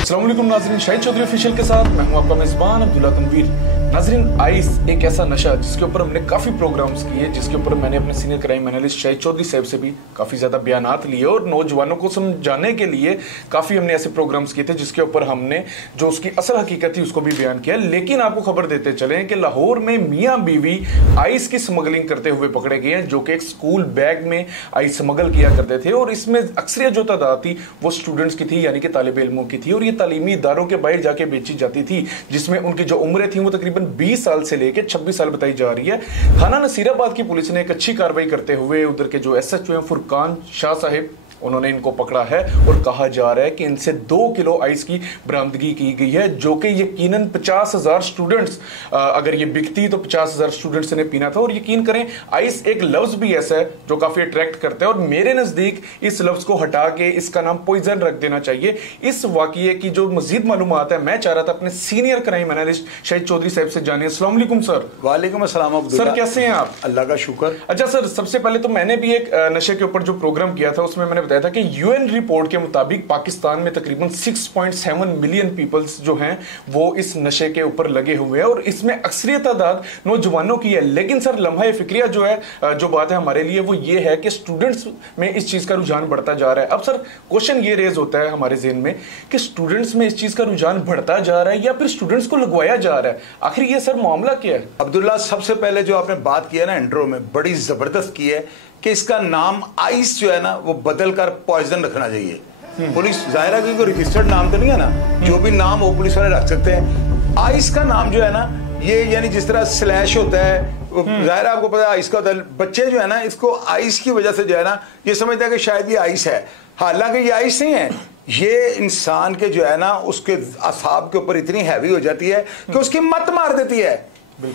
अस्सलामुअलैकुम नाज़रीन, शाहिद चौधरी ऑफिशियल के साथ मैं हूं आपका मेजबान अब्दुल्ला तनवीर। नाज़रीन, आइस एक ऐसा नशा जिसके ऊपर हमने काफ़ी प्रोग्राम्स किए, जिसके ऊपर मैंने अपने senior crime analyst Shahid Chaudhary साहब से भी काफ़ी ज़्यादा बयानात लिए और नौजवानों को समझाने के लिए काफ़ी हमने ऐसे प्रोग्राम्स किए थे जिसके ऊपर हमने जो उसकी असल हकीकत थी उसको भी बयान किया। लेकिन आपको खबर देते चले कि लाहौर में मियाँ बीवी आइस की स्मगलिंग करते हुए पकड़े गए हैं, जो कि एक स्कूल बैग में आइस स्मगल किया करते थे और इसमें अक्सरियत जो तादाद थी वो स्टूडेंट्स की थी, यानी कि तालिब इल्मों की थी, और ये तालीमी इदारों के बाहर जाके बेची जाती थी, जिसमें उनकी जो उम्रें थी वो तकरीबन 20 साल से लेकर 26 साल बताई जा रही है। थाना नसीराबाद की पुलिस ने एक अच्छी कार्रवाई करते हुए उधर के जो SHO हैं फुरकान शाह साहिब, उन्होंने इनको पकड़ा है और कहा जा रहा है कि इनसे 2 किलो आइस की बरामदगी की गई है, जो कि यकीनन 50,000 स्टूडेंट्स, अगर ये बिकती तो 50,000 स्टूडेंट्स ने पीना था। और यकीन करें, आइस एक लफ्ज भी ऐसा है जो काफी अट्रैक्ट करता है और मेरे नजदीक इस लफ्ज को हटा के इसका नाम पॉइजन रख देना चाहिए। इस वाकये की जो मजीद मालूमात है मैं चाह रहा था अपने senior crime analyst Shahid Chaudhary साहब से जानिए। अस्सलाम वालेकुम सर। वालेकुम अस्सलाम सर, कैसे हैं आप? अल्लाह का शुक्र। अच्छा सर, सबसे पहले तो मैंने भी एक नशे के ऊपर जो प्रोग्राम किया था उसमें मैंने बताया था कि यूएन रिपोर्ट के मुताबिक पाकिस्तान में तकरीबन 6.7 मिलियन पीपल्स जो हैं वो इस नशे के ऊपर लगे हुए हैं और इसमें अक्सरियत तादाद नौजवानों की है। लेकिन सर, लम्हा फिक्रिया जो है, जो बात है हमारे लिए वो ये है कि स्टूडेंट्स में इस चीज का रुझान बढ़ता जा रहा है। अब सर, क्वेश्चन ये रेज होता है हमारे ज़हन में कि स्टूडेंट्स में इस चीज का रुझान बढ़ता जा रहा है या फिर स्टूडेंट्स को लगवाया जा रहा है, आखिर ये सर मामला क्या है? अब्दुल्ला, सबसे पहले जो आपने बात की है ना इंट्रो में, बड़ी जबरदस्त की है कि इसका नाम आइस जो है ना वो बदल कर पॉइजन रखना चाहिए। पुलिस जाहिर है कि रजिस्टर्ड नाम तो नहीं है ना, जो भी नाम हो पुलिस वाले रख सकते हैं। आइस का नाम जो है ना, ये यानी जिस तरह स्लैश होता है, जाहिर है आपको पता है आइस का होता है। बच्चे जो है ना इसको आइस की वजह से जो है ना ये समझते हैं कि शायद ये आइस है, हालांकि ये आइस नहीं है। ये इंसान के जो है ना उसके असाब के ऊपर इतनी हैवी हो जाती है कि उसकी मत मार देती है।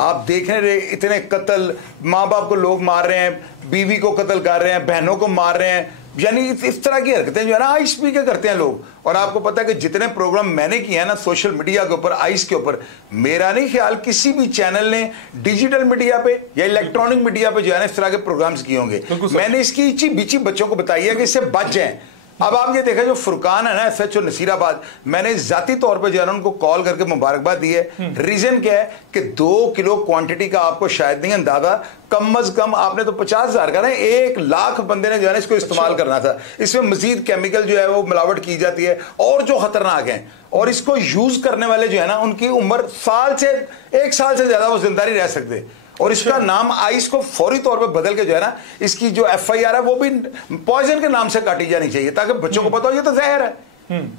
आप देख रहे इतने कत्ल, माँ बाप को लोग मार रहे हैं, बीवी को कत्ल कर रहे हैं, बहनों को मार रहे हैं, यानी इस तरह की हरकतें जो है ना आइस पी के करते हैं लोग। और आपको पता है कि जितने प्रोग्राम मैंने किए हैं ना सोशल मीडिया के ऊपर आइस के ऊपर, मेरा नहीं ख्याल किसी भी चैनल ने डिजिटल मीडिया पे या इलेक्ट्रॉनिक मीडिया पे जो है ना इस तरह के प्रोग्राम्स किए होंगे। मैंने इसकी इची बीची बच्चों को बताई है कि इससे बच जाएं। अब आप ये देखा जो फुरकान है ना SHO नसीराबाद, मैंने जाती तौर पे जो है ना उनको कॉल करके मुबारकबाद दी है। रीजन क्या है कि 2 किलो क्वांटिटी का आपको शायद नहीं अंदाजा, कम अज कम आपने तो 50,000 का ना 1 लाख बंदे ने जो है ना इसको इस्तेमाल करना था। इसमें मजीद केमिकल जो है वो मिलावट की जाती है और जो खतरनाक है, और इसको यूज करने वाले जो है ना उनकी उम्र 1 साल से ज्यादा वो जिंदा नहीं रह सकते। और इसका नाम आइस को फौरी तौर पे बदल के जो है ना इसकी जो FIR है वो भी पॉइजन के नाम से काटी जानी चाहिए, ताकि बच्चों को पता हो ये तो जहर है।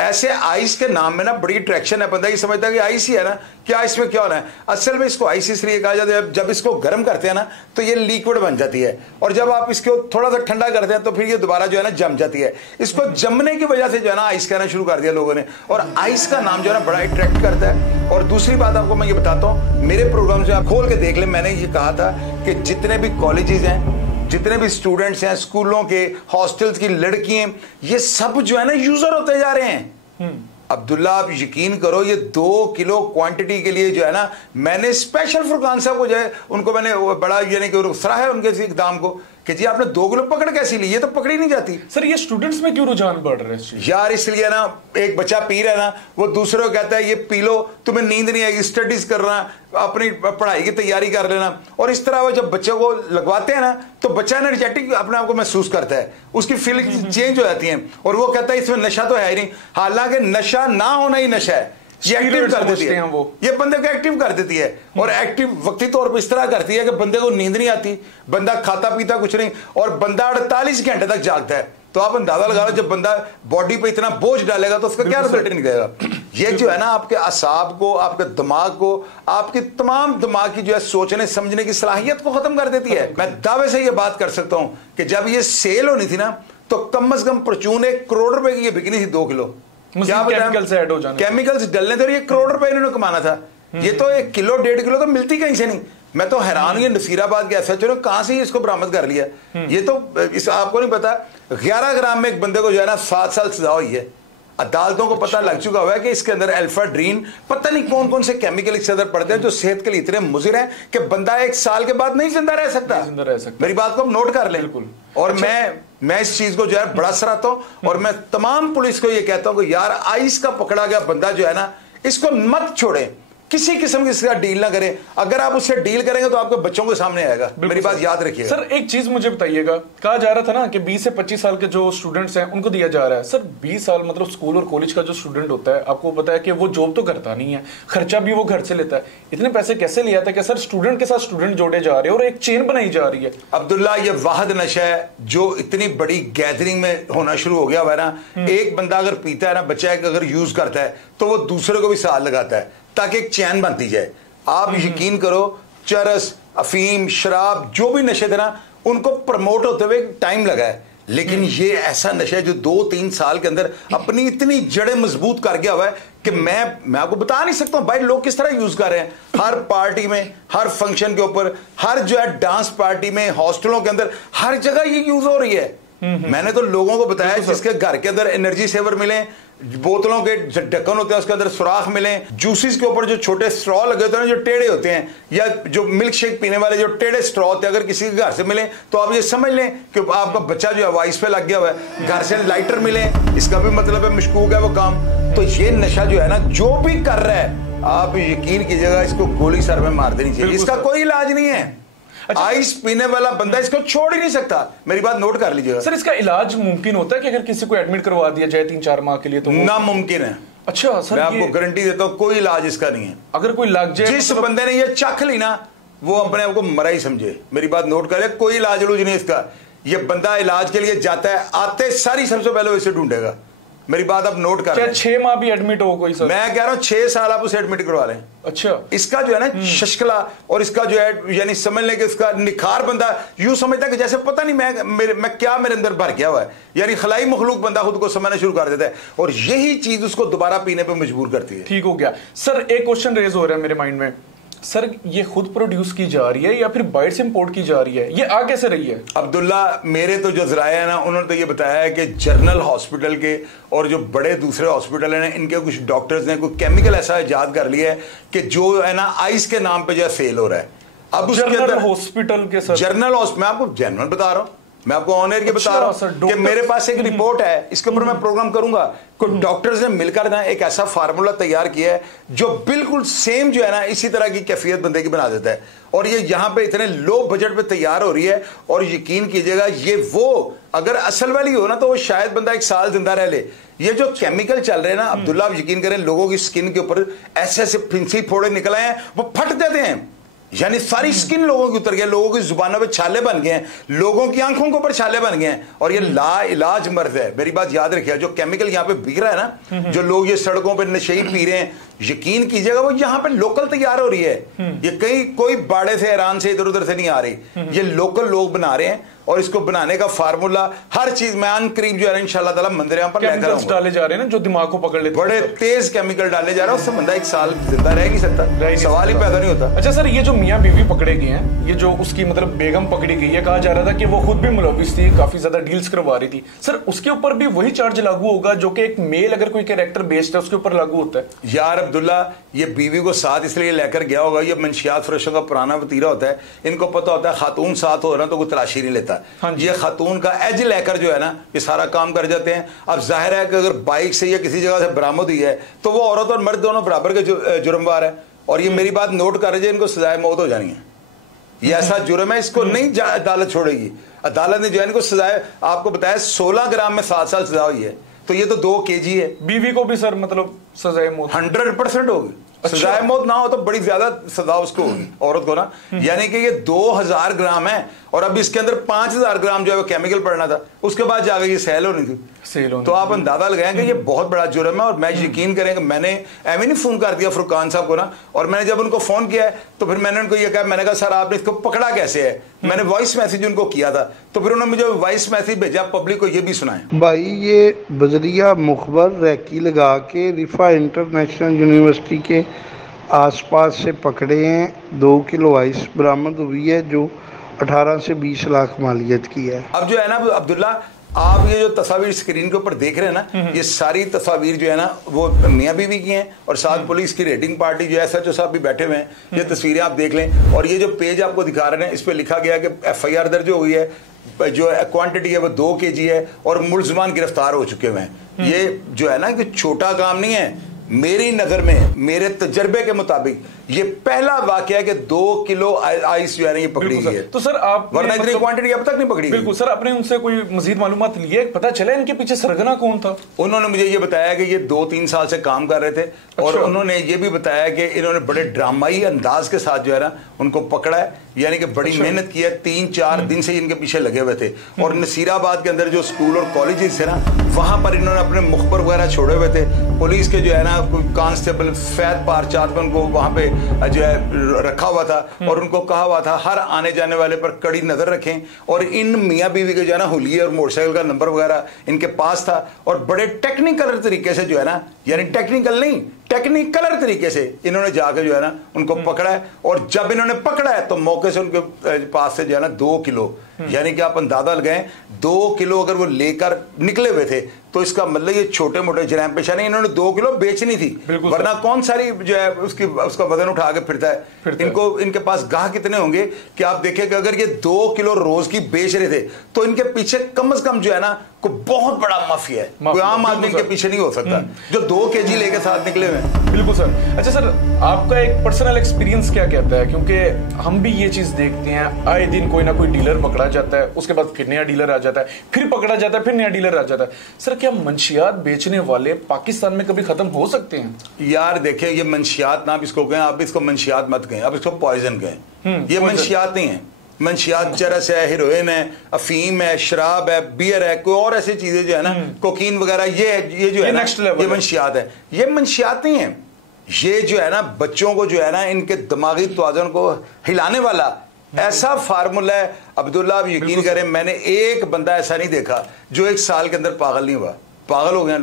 ऐसे आइस के नाम में ना बड़ी अट्रैक्शन है, बंदा ये समझता है कि आइस ही है ना, क्या इसमें क्या होना है। असल में इसको आइस इसलिए कहा जाता है, जब इसको गर्म करते हैं ना तो ये लिक्विड बन जाती है, और जब आप इसको थोड़ा सा ठंडा करते हैं तो फिर ये दोबारा जो है ना जम जाती है। इसको जमने की वजह से जो है ना आइस कहना शुरू कर दिया लोगों ने, और आइस का नाम जो है ना बड़ा अट्रैक्ट करता है। और दूसरी बात आपको मैं ये बताता हूँ, मेरे प्रोग्राम से आप खोल के देख ले, मैंने ये कहा था कि जितने भी कॉलेजेस हैं, जितने भी स्टूडेंट्स हैं, स्कूलों के, हॉस्टल्स की लड़कियां, ये सब जो है ना यूजर होते जा रहे हैं। अब्दुल्ला, आप यकीन करो ये 2 किलो क्वांटिटी के लिए जो है ना मैंने स्पेशल फुरकान साहब को जो है उनको मैंने बड़ा यानी कि सराहा है उनके इकदाम को कि जी आपने 2 किलो पकड़ कैसी ली, ये तो पकड़ी नहीं जाती। सर, ये स्टूडेंट्स में क्यों रुझान बढ़ रहा है यार? इसलिए ना एक बच्चा पी रहा है ना, वो दूसरे को कहता है ये पी लो, तुम्हें नींद नहीं आएगी, स्टडीज करना, अपनी पढ़ाई की तैयारी कर लेना। और इस तरह वो जब बच्चे को लगवाते हैं ना तो बच्चा एनर्जेटिक अपने आप को महसूस करता है, उसकी फीलिंग चेंज हो जाती है और वो कहता है इसमें नशा तो है ही नहीं, हालांकि नशा ना होना ही नशा है। ये एक्टिव कर देती है, ये बंदे को एक्टिव कर देती है, और एक्टिव वक्ती तौर पर इस तरह करती है कि बंदे को नींद नहीं आती, बंदा खाता पीता कुछ नहीं, और बंदा 48 घंटे तक जागता है। तो आप अंदाजा लगा लो जब बंदा बॉडी पे इतना बोझ डालेगा तो उसका क्या रिजल्ट निकलेगा। ये जो है ना आपके असाब को, आपके दिमाग को, आपकी तमाम दिमाग की जो है सोचने समझने की सलाहियत को खत्म कर देती है। मैं दावे से ये बात कर सकता हूं कि जब ये सेल होनी थी ना तो कम से कम परचून 1 करोड़ रुपए की ये बिकनी थी 2 किलो। क्या केमिकल्स ऐड हो जाने, केमिकल्स डलने थे, और ये 1 करोड़ रुपए इन्होंने कमाना था। ये तो 1 किलो 1.5 किलो तो मिलती कहीं से नहीं। मैं तो हैरान हूं नसीराबाद के SHO ने कहां से इसको बरामद कर लिया। ये तो इस आपको नहीं पता, 11 ग्राम में एक बंदे को जो है ना 7 साल सजा हुई है। अदालतों को पता लग चुका हुआ है कि इसके अंदर एल्फाड्रीन, पता नहीं कौन कौन से केमिकल इसके अंदर पड़ते हैं जो सेहत के लिए इतने मुजिर हैं कि बंदा 1 साल के बाद नहीं जिंदा रह सकता। मेरी बात को हम नोट कर लें। बिल्कुल। और मैं इस चीज को जो है बड़ा सराहता हूं और मैं तमाम पुलिस को ये कहता हूं कि यार आइस का पकड़ा गया बंदा जो है ना, इसको मत छोड़े, किसी किस्म की इसका डील ना करें। अगर आप उससे डील करेंगे तो आपके बच्चों के सामने आएगा। मेरी बात याद रखिएगा। सर एक चीज मुझे बताइएगा, कहा जा रहा था ना कि 20 से 25 साल के जो स्टूडेंट्स हैं उनको दिया जा रहा है। सर 20 साल मतलब स्कूल और कॉलेज का जो स्टूडेंट होता है, आपको पता है कि वो जॉब तो करता नहीं है, खर्चा भी वो घर से लेता है। इतने पैसे कैसे लिया था कि सर स्टूडेंट के साथ स्टूडेंट जोड़े जा रहे हैं और एक चेन बनाई जा रही है। अब्दुल्ला, ये वाहिद नशा है जो इतनी बड़ी गैदरिंग में होना शुरू हो गया हुआ है ना। एक बंदा अगर पीता है ना, बच्चा अगर यूज करता है तो वो दूसरे को भी साथ लगाता है ताकि एक चैन बनती जाए। आप यकीन करो, चरस, अफीम, शराब, जो भी नशे थे ना, उनको प्रमोट होते हुए टाइम लगा है, लेकिन ये ऐसा नशा है जो 2-3 साल के अंदर अपनी इतनी जड़ें मजबूत कर गया हुआ है कि मैं आपको बता नहीं सकता हूं भाई लोग किस तरह यूज कर रहे हैं। हर पार्टी में, हर फंक्शन के ऊपर, हर जो है डांस पार्टी में, हॉस्टलों के अंदर, हर जगह ये यूज हो रही है। मैंने तो लोगों को बताया जिसके घर के अंदर एनर्जी सेवर मिले, बोतलों के ढक्कन होते हैं उसके अंदर सुराख मिले, जूसेस के ऊपर जो छोटे स्ट्रॉ लगे होते हैं जो टेढ़े होते हैं, या जो मिल्क शेक पीने वाले जो टेढ़े स्ट्रॉ होते हैं, अगर किसी के घर से मिले तो आप ये समझ लें कि आपका बच्चा जो है वाइस पे लग गया हुआ है। घर से लाइटर मिले, इसका भी मतलब है मशकूक है वो काम। तो ये नशा जो है ना, जो भी कर रहा है, आप यकीन कीजिएगा इसको गोली सर में मार देनी चाहिए। इसका कोई इलाज नहीं है। अच्छा, आइस पीने वाला बंदा इसको छोड़ ही नहीं सकता। मेरी बात नोट कर लीजिएगा। सर इसका इलाज मुमकिन होता है कि अगर किसी को एडमिट करवा दिया जाए 3-4 माह के लिए तो नामुमकिन है। अच्छा सर, मैं आपको गारंटी देता हूं कोई इलाज इसका नहीं है। अगर कोई लग जाए, जिस बंदे ने ये चख ली ना, वो अपने आप को मरा ही समझे। मेरी बात नोट करें, कोई इलाज नहीं इसका। ये बंदा इलाज के लिए जाता है, आते सारी सबसे पहले इसे ढूंढेगा। मेरी बात आप नोट कर लें। 6 माह भी एडमिट हो कोई सर? मैं कह रहा हूं 6 साल आप उसे एडमिट करवा लें। अच्छा, इसका जो है ना शशकला और इसका जो है यानी समझ लें कि इसका निखार बंदा यूं समझता है कि जैसे पता नहीं मैं क्या मेरे अंदर भर गया हुआ है, यानी खलाई मखलूक बंदा खुद को समझना शुरू कर देता है और यही चीज उसको दोबारा पीने पर मजबूर करती है। ठीक हो गया सर। एक क्वेश्चन रेज हो रहा है मेरे माइंड में, सर ये खुद प्रोड्यूस की जा रही है या फिर बाहर से इंपोर्ट की जा रही है, ये आ कैसे रही है? अब्दुल्ला, मेरे तो जो जराया है ना, उन्होंने तो ये बताया है कि जनरल हॉस्पिटल के और जो बड़े दूसरे हॉस्पिटल हैं इनके कुछ डॉक्टर्स ने कोई केमिकल ऐसा इजाद कर लिया है कि जो है ना आइस के नाम पे जो है सेल हो रहा है। अब उसके अंदर हॉस्पिटल के सर, जनरल हॉस्पिटल, मैं आपको जनरल बता रहा हूं, मैं आपको ऑन एयर के बता रहा हूं कि मेरे पास एक रिपोर्ट है, इसके ऊपर मैं प्रोग्राम करूंगा। कुछ डॉक्टर्स ने मिलकर ना एक ऐसा फार्मूला तैयार किया है जो बिल्कुल सेम जो है ना इसी तरह की कैफियत बंदे की बना देता है, और ये यहां पे इतने लो बजट पे तैयार हो रही है। और यकीन कीजिएगा ये वो अगर असल वाली हो ना तो वो शायद बंदा 1 साल जिंदा रह ले। ये जो केमिकल चल रहे हैं ना अब्दुल्ला, आप यकीन करें लोगों की स्किन के ऊपर ऐसे ऐसे फिंसी फोड़े निकल आए हैं, वो फट देते हैं, यानी सारी स्किन लोगों की उतर गई, लोगों की जुबानों पे छाले बन गए हैं, लोगों की आंखों के ऊपर छाले बन गए हैं, और ये ला इलाज मर्ज है। मेरी बात याद रखिए, जो केमिकल यहाँ पे बिक रहा है ना, जो लोग ये सड़कों पे नशे पी रहे हैं, यकीन कीजिएगा वो यहाँ पे लोकल तैयार हो रही है। ये कहीं कोई बाड़े से ईरान से इधर उधर से नहीं आ रही, ये लोकल लोग बना रहे हैं। और इसको बनाने का फार्मूला हर चीज मैं अन करीब जो है इंशाल्लाह ताला मंदिर यहाँ पर लेकर आऊंगा। डाले जा रहे हैं ना जो दिमाग को पकड़ लेते हैं, बड़े तेज केमिकल डाले जा रहे हैं, उससे बंदा 1 साल जिंदा रह नहीं सकता, सवाल ही पैदा नहीं होता। अच्छा सर, ये जो मियाँ बीवी पकड़े गए हैं, ये जो उसकी मतलब बेगम पकड़ी गई है, कहा जा रहा था कि वो खुद भी मुलविस थी, काफी ज्यादा डील्स करवा रही थी, सर उसके ऊपर भी वही चार्ज लागू होगा जो कि एक मेल अगर कोई कैरेक्टर बेस्ड है उसके ऊपर लागू होता है? यार अब्दुल्ला, ये बीवी को साथ इसलिए लेकर गया होगा, ये मंशियात फरोशों का पुराना वतीरा होता है, इनको पता होता है खातून साथ हो रहा तो कोई तलाशी नहीं लेता। ये खातून का एज लेकर जो है ना ये सारा काम कर जाते हैं। अब जाहिर है कि अगर बाइक से या किसी जगह से बरामद हुई है तो वो औरत और मर्द दोनों बराबर के जुर्मवार है। और ये मेरी बात नोट कर रहे, इनको सजाए मौत हो जानी है, ये ऐसा जुर्म है, इसको नहीं अदालत छोड़ेगी। अदालत ने जो है इनको सजाए, आपको बताया 16 ग्राम में 7 साल सजा हुई है, तो ये तो 2 kg है। बीवी को भी सर मतलब सजाए मौत 100% होगी। अच्छा। सजाए मौत ना हो तो बड़ी ज्यादा सजा उसको होगी औरत को ना, यानी कि ये 2000 ग्राम है और अब इसके अंदर 5000 ग्राम जो है वो केमिकल पड़ना था, उसके बाद जाकर ये सेल होनी थी। तो आप अंदाजा लगाएंगे ये बहुत बड़ा जुर्म है। और मैं यकीन करेंगे, मैंने एवं नहीं फोन कर दिया फुरकान साहब को ना, और मैंने जब उनको फोन किया है तो फिर मैंने उनको ये कहा, मैंने कहा सर आपने इसको पकड़ा कैसे है, मैंने वॉइस मैसेज उनको किया था, तो फिर उन्होंने मुझे वॉइस मैसेज भेजा, पब्लिक को ये भी सुनाए। भाई ये बजरिया मुखबर रैकी लगा के रिफा इंटरनेशनल यूनिवर्सिटी के आसपास से पकड़े हैं। 2 किलो आइस बरामद हुई है जो 18 से 20 लाख मालियत की है। अब जो है ना अब्दुल्ला, आप ये जो तस्वीर स्क्रीन के ऊपर देख रहे हैं ना, ये सारी तस्वीर जो है ना वो मियां बीवी की हैं और साथ पुलिस की रेडिंग पार्टी जो है SHO साहब भी बैठे हुए हैं। ये तस्वीरें आप देख लें और ये जो पेज आपको दिखा रहे हैं इस पे लिखा गया कि FIR दर्ज हो गई है, जो क्वांटिटी है वो 2 kg है और मुलजमान गिरफ्तार हो चुके हुए हैं। ये जो है ना कि छोटा काम नहीं है, मेरी नजर में, मेरे तजर्बे के मुताबिक ये पहला वाकया है कि 2 किलो आइस जो है ना ये पकड़ी गई है। तो सर आप वरना इतनी क्वांटिटी अब तक नहीं पकड़ी। बिल्कुल सर, आपने उनसे कोई मजीद मालूमात ली है, पता चला इनके पीछे सरगना कौन था? उन्होंने मुझे ये बताया कि ये 2-3 साल से काम कर रहे थे और उन्होंने ये भी बताया कि इन्होंने बड़े ड्रामाई अंदाज के साथ जो है ना उनको पकड़ा है, यानी कि बड़ी मेहनत की है। 3-4 दिन से इनके पीछे लगे हुए थे और नसीराबाद के अंदर जो स्कूल और कॉलेजेस है ना वहां पर इन्होंने अपने मुखबर वगैरह छोड़े हुए थे। पुलिस के जो है ना कांस्टेबल फैद पारचाद में उनको वहां पे जो है रखा हुआ था और उनको कहा हुआ था हर आने जाने वाले पर कड़ी नजर रखें। और इन मियां बीवी के जो है ना हुलिये और मोटरसाइकिल का नंबर वगैरह इनके पास था और बड़े टेक्निकल तरीके से जो है ना, यानी टेक्निकल नहीं, टेक्निकल तरीके से इन्होंने जाकर जो है ना उनको पकड़ा है। और जब इन्होंने पकड़ा है तो मौके से उनके पास से जो है ना 2 किलो, यानी कि आप अंदाजा लगाएं 2 किलो अगर वो लेकर निकले हुए थे तो इसका मतलब ये छोटे मोटे जराइम पेशा नहीं, इन्होंने 2 किलो बेचनी थी, वरना कौन सारी जो है उसका वजन उठा के फिरता है। इनको इनके पास गाह कितने होंगे कि आप देखें कि अगर ये 2 किलो रोज की बेच रहे थे तो इनके पीछे कम से कम जो है ना को बहुत बड़ा माफिया है, कोई आम आदमी इनके पीछे नहीं हो सकता जो 2 kg लेके साथ निकले हुए हैं। बिल्कुल सर। अच्छा सर, आपका एक पर्सनल एक्सपीरियंस क्या कहता है, क्योंकि हम भी ये चीज देखते हैं आए दिन कोई ना कोई डीलर पकड़ा जाता है, उसके बाद फिर नया डीलर आ जाता है, फिर पकड़ा जाता है, फिर नया डीलर आ जाता है। सर क्या मंशियात बेचने वाले पाकिस्तान में कभी खत्म हो सकते हैं? यार देखें, ये मंशियात ना आप इसको कहें, आप इसको मंशियात मत कहें, आप इसको पॉइजन कहें। ये मंशियात नहीं है, मंशियात चरस है, हेरोइन है, अफीम है, शराब है, बियर है, कोई और ऐसी चीजें जो है ना कोकीन वगैरह, ये जो है ना ये मंशियात है। ये मंशियात नहीं है, ये जो है ना बच्चों को जो है ना इनके दिमागी तवाज़ुन को हिलाने वाला ऐसा फार्मूला है। अब्दुल्ला, आप यकीन करें मैंने एक बंदा ऐसा नहीं देखा जो 1 साल के अंदर पागल नहीं हुआ। पागल हो गए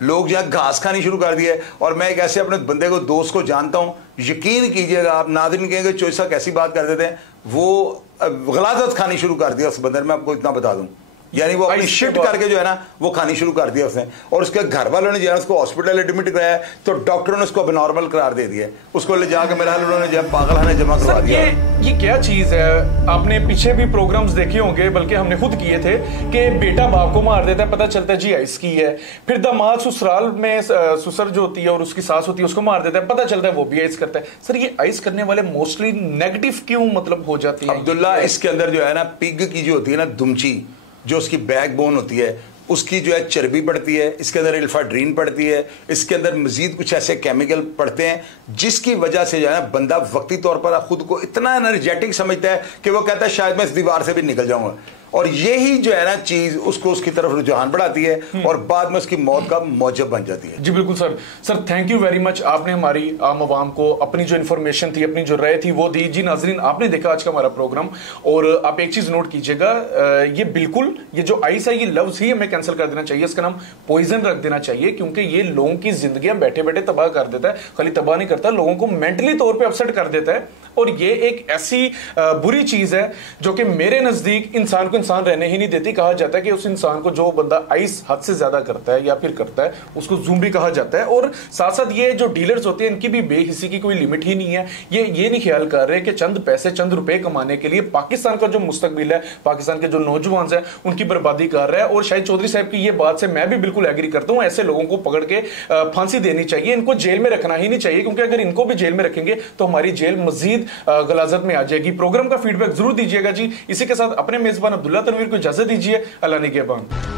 लोग जहाँ घास खानी शुरू कर दी है। और मैं एक ऐसे अपने बंदे को, दोस्त को जानता हूँ, यकीन कीजिएगा आप, नाज़रीन कहेंगे चोइसा कैसी बात कर देते हैं, वो गलाजत खानी शुरू कर दिया उस बंदे ने, मैं आपको इतना बता दूं। यानी वो अपनी शिट करके जो है ना वो खानी शुरू कर दिया उसने। और उसके घर वालों ने जो है उसको हॉस्पिटल एडमिट कराया तो डॉक्टरों ने उसको अबनॉर्मल करार दे दिया, उसको ले जाकर मेरे हाल उन्होंने जो है पागलखाने जमा करवा दिया। ये क्या चीज है? आपने पीछे भी प्रोग्राम्स देखे होंगे, बल्कि हमने खुद किए थे, कि बेटा बाप को मार देता है, पता चलता है जी आइस की है, फिर दामाद ससुराल में ससुर जो होती है और उसकी सास होती है उसको मार देता है, पता चलता है वो भी आइस करता है। सर ये आइस करने वाले मोस्टली नेगेटिव क्यों मतलब हो जाती है? अब्दुल्ला, इसके अंदर जो है ना पिग की जो होती है ना दुमची, जो उसकी बैकबोन होती है, उसकी जो है चर्बी पड़ती है, इसके अंदर इल्फाड्रीन पड़ती है, इसके अंदर मजीद कुछ ऐसे केमिकल पड़ते हैं जिसकी वजह से जो है ना बंदा वक्ती तौर पर खुद को इतना एनर्जेटिक समझता है कि वो कहता है शायद मैं इस दीवार से भी निकल जाऊंगा। और यही जो है ना चीज उसको उसकी तरफ रुझान बढ़ाती है और बाद में उसकी मौत का मौजब बन जाती है। जी बिल्कुल sir. Sir thank you very much, आपने हमारी आम आवाम को अपनी जो इन्फॉर्मेशन थी, अपनी जो राय थी वो दी। जी नाजरीन, आपने देखा आज का हमारा प्रोग्राम, और आप एक चीज नोट कीजिएगा, ये बिल्कुल ये जो आइस है ये लफ्ज ही हमें कैंसिल कर देना चाहिए, इसका नाम पॉइजन रख देना चाहिए, क्योंकि ये लोगों की जिंदगियां बैठे बैठे तबाह कर देता है। खाली तबाह नहीं करता, लोगों को मेंटली तौर पर अपसेट कर देता है। और ये एक ऐसी बुरी चीज है जो कि मेरे नजदीक इंसान को इंसान रहने ही नहीं देती। कहा जाता है कि उस इंसान को जो बंदा आइस हद से ज्यादा करता है या फिर करता है उसको ज़ुम्बी कहा जाता है। और साथ साथ ये जो डीलर्स होते हैं इनकी भी बेहिसी की कोई लिमिट ही नहीं है। ये नहीं ख्याल कर रहे कि चंद पैसे चंद रुपए कमाने के लिए पाकिस्तान का जो मुस्तकबिल है, पाकिस्तान के जो नौजवान है उनकी बर्बादी कर रहा है। और शाहिद चौधरी साहब की ये बात से मैं भी बिल्कुल एग्री करता हूं, ऐसे लोगों को पकड़ के फांसी देनी चाहिए, इनको जेल में रखना ही नहीं चाहिए, क्योंकि अगर इनको भी जेल में रखेंगे तो हमारी जेल मजीद गलाजत में आ जाएगी। प्रोग्राम का फीडबैक जरूर दीजिएगा जी। इसी के साथ अपने मेजबान अब्दुल्ला तनवीर को इजाजत दीजिए। अल्लाह निगहबान।